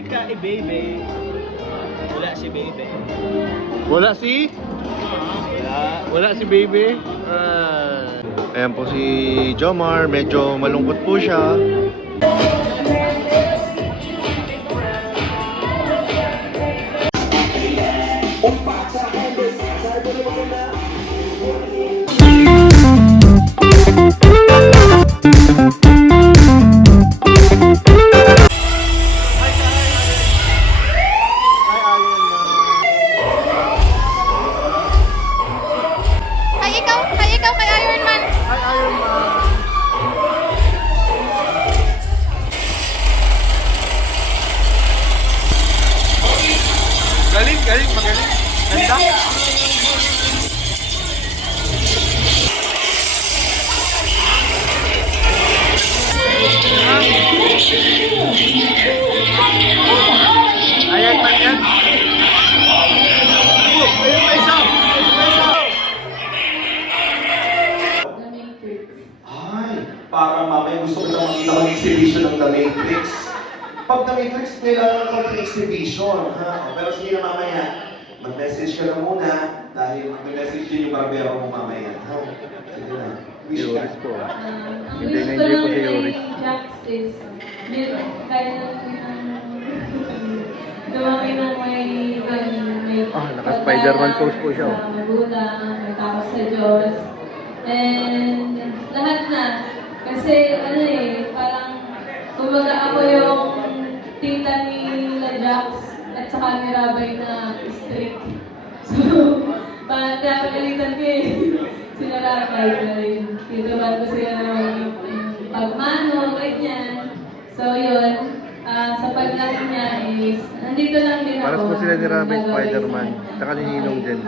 Tsaka baby. Wala si baby. Wala si? Wala si baby? Ayan po si Jomar, medyo malungkot po siya. Hi ikaw kay Iron Man. Hi Iron Man. Galing, magaling. Ganda. Ayan, ayan. Para mamaya gusto ko na makita ng exhibition ng The Matrix. Pag The Matrix, kailangan ko ng exhibition. Ha? Pero sige na mamaya, mag-message ka na muna dahil mag-message din yung barbero mo mamaya. Ha? Sige na. Wish ka. Yoris po. Ang Hindi wish na ko enjoy po lang si kay Yoris. Jax is, yun, kaya dumaki ng may Naka-Spider-Man pose po siya. Sa magulang, may takot sa Diyos. And lahat na. Kasi ano parang kumbaga ako yung tita ni Jax at saka ni Rabay na strict. So, parang pinapagalitan ko sila Rabay. Tituban ko sila ng pagmano, ganyan. So, yun. Sa paglaki niya is, nandito lang din ako. Paras po sila ni Rabay, Spider-Man. Tsaka ni Ninong din.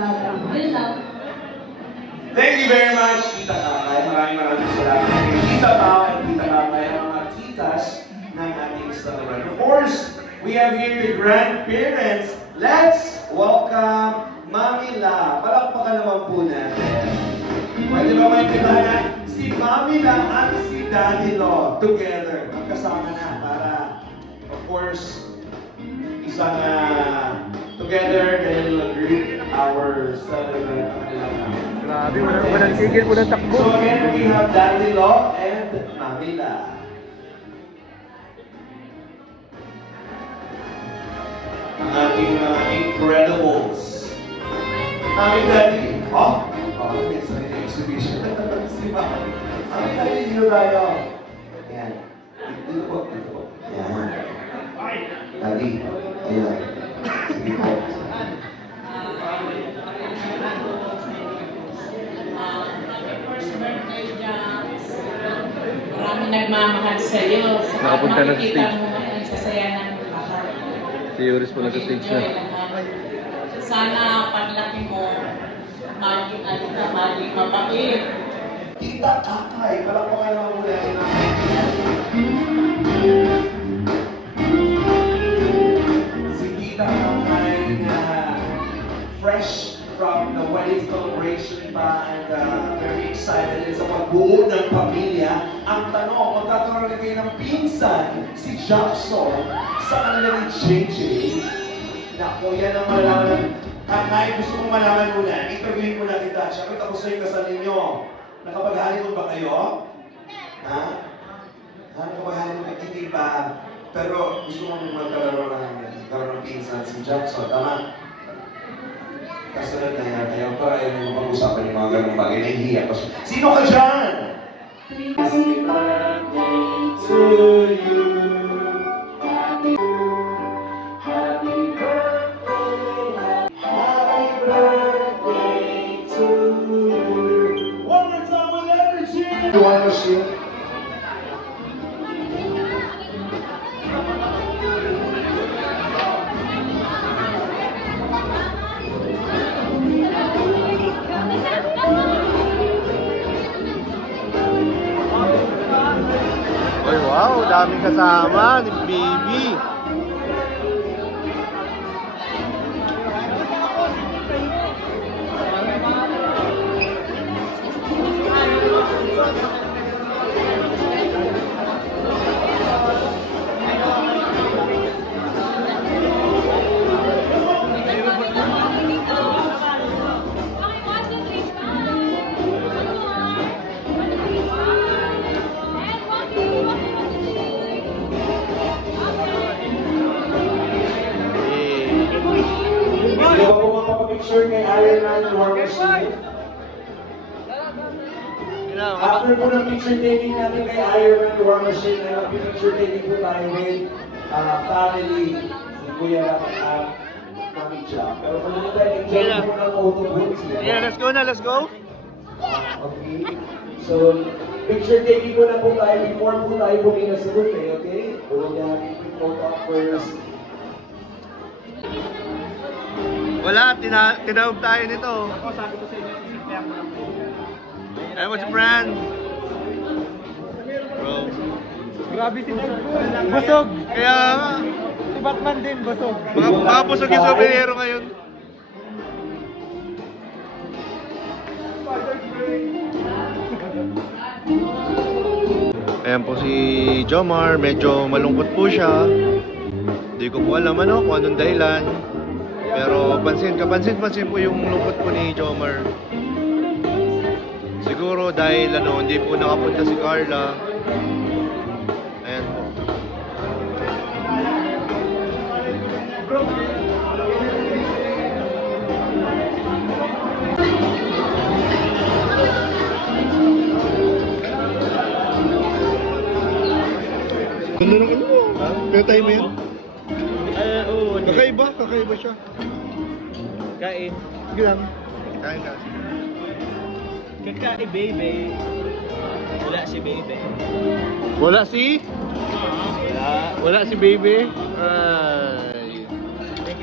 Yun lang. Thank you very much, Tita Kakay. Maraming salamat. Tita Pao and Tita Kakay ang mga titas ng ating restaurant. Of course, we have here the grandparents. Let's welcome Mami La. Palakpakan naman po natin. Pwede ba maintindihan na si Mami La at si Daddy Lo together. Magkasama na para, of course, isang together they'll greet our celebrant. Grabe, walang tigil, walang takbo. So again, we have Daddy Lo and Mami La. Ang ating Incredibles. Mami Daddy. May sarili exhibition. Si Mami. Mami Daddy, dito tayo. Ayan. Dito po. Ayan. Daddy. Ayan. Sige po. Maraming nagmamahal sa iyo. Nakapunta na sa stage. Mo ang sasaya ng lahat. Si Yoris po na sa stage na. Sana paglaki mo, maging mabait. Tita Kakay. Palakpakan naman muna yun. Si Tita Kakay na fresh from the wedding celebration pa and very excited din sa pagbuo ng pamilya. Ang tanong, magkakaroon rin kayo ng pinsan, si Jackson, sa kanila ni JJ. Naku, yan ang malalaman. Kakay, gusto kong malaman muna. Interviewin muna kita. Siyempre, tapos na yung kasal ninyo. Nakapag-honeymoon ba kayo? Ha? Nakapag-honeymoon ba? Hindi pa. Pero gusto mong magkaroon ng pinsan, si Jackson. Tama? Kasunod na yan. Kaya pa ayaw mo mag-usapan yung mga ganong bagay. Nahihiya pa siya. Sino ka dyan? Happy birthday to you. Happy birthday. Happy birthday to you. One more time with energy. You want to sing? Ay, wow, daming kasama ni Baby. picture kay Iron Man and War Machine. After po ng picture taking natin kay Iron Man and War Machine, ay mag-picture taking po tayo with family, si Kuya at Mami Jack. Pero kung hindi tayo, enjoy po ng photo booths. Yeah, let's go na, let's go. Okay. So, picture taking ko na po tayo before po tayo bumina sa buffet, okay? We'll have a photo up first. Wala, tinawag tayo nito. Ako, sabi ko sa inyo, sisimplihan ko lang po. Hey, what's your brand? Bro. Grabe si Deadpool. Busog. Kaya nga, Si Batman din, busog. mga busog yung sobrero ngayon. Ayan po si Jomar, medyo malungkot po siya. Hindi ko po alam ano, kung anong dahilan. Pero kapansin po yung lungkot po ni Jomar. Siguro dahil hindi po nakapunta si Carla. Ayan po. Ganda ng ano mo? Kaya tayo mo yun? Oo. Kakaiba siya. Kain. Sige lang. Kain ka. Kakain, baby. Wala si baby. Wala si? Wala. Wala si baby? Ay.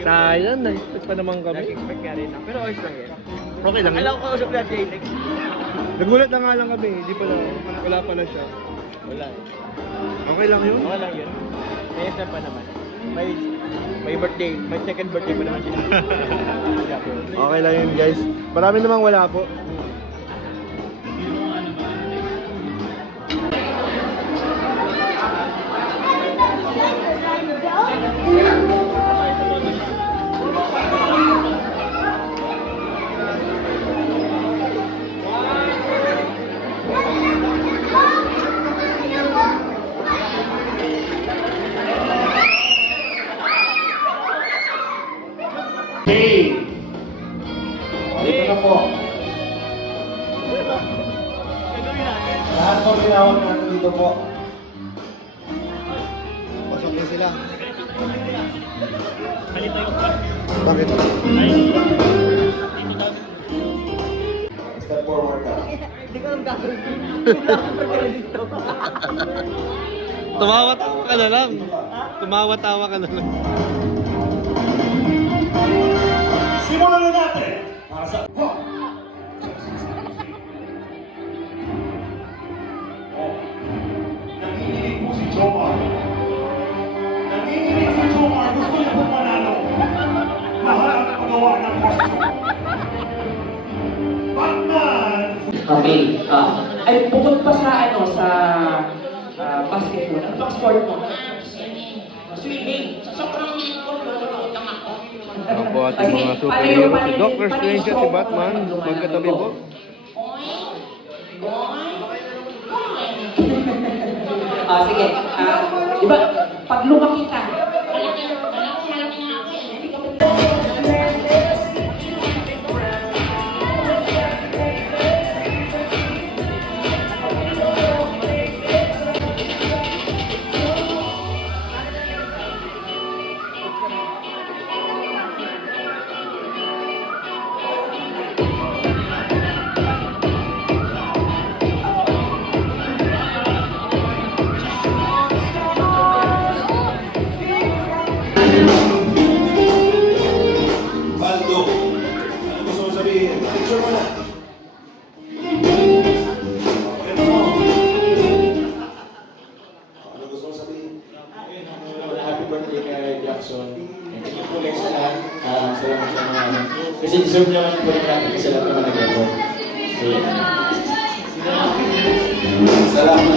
Sayang, nag-expect pa naman kami. Nag-expect ka rin. Pero ayos lang yan. Okay lang Alam ko kausap na J-Lex. Nagulat na nga lang kami, hindi pala, wala pala siya. Wala. Okay lang yun? Okay lang yun. Kaya saan pa naman. May birthday. May second birthday pa naman sila. Okay lang yun guys. Marami namang wala po. Hey! Dito na po. Lahat po tinawag natin dito po. Pasok na sila. Halito yung Bakit? Step forward ka. Hindi ko alam gagawin. Tumawa-tawa ka na lang. Tumawa-tawa ka na lang. Simulan na natin! Para sa... Nanginginig po si Jomar. Nanginginig si Jomar. Gusto niya pong manalo. Mahal ang pagawa ng costume. Batman! Okay. Ay, bukod pa sa basketball, ano bang sport mo? Swimming. Sobrang Ako po ating mga superhero, si Doctor Strange at si Batman, magkatabi po. Sige. Diba, pag lumaki ka, Baldo, ano gusto mo sabihin? Picture mo na. Pakita mo. Ano gusto mo sabihin? Happy birthday kay Jackson. And thank you po guys sa lahat. Salamat sa mga kasi deserve naman po rin natin kasi lahat naman nag-effort. So, Salamat.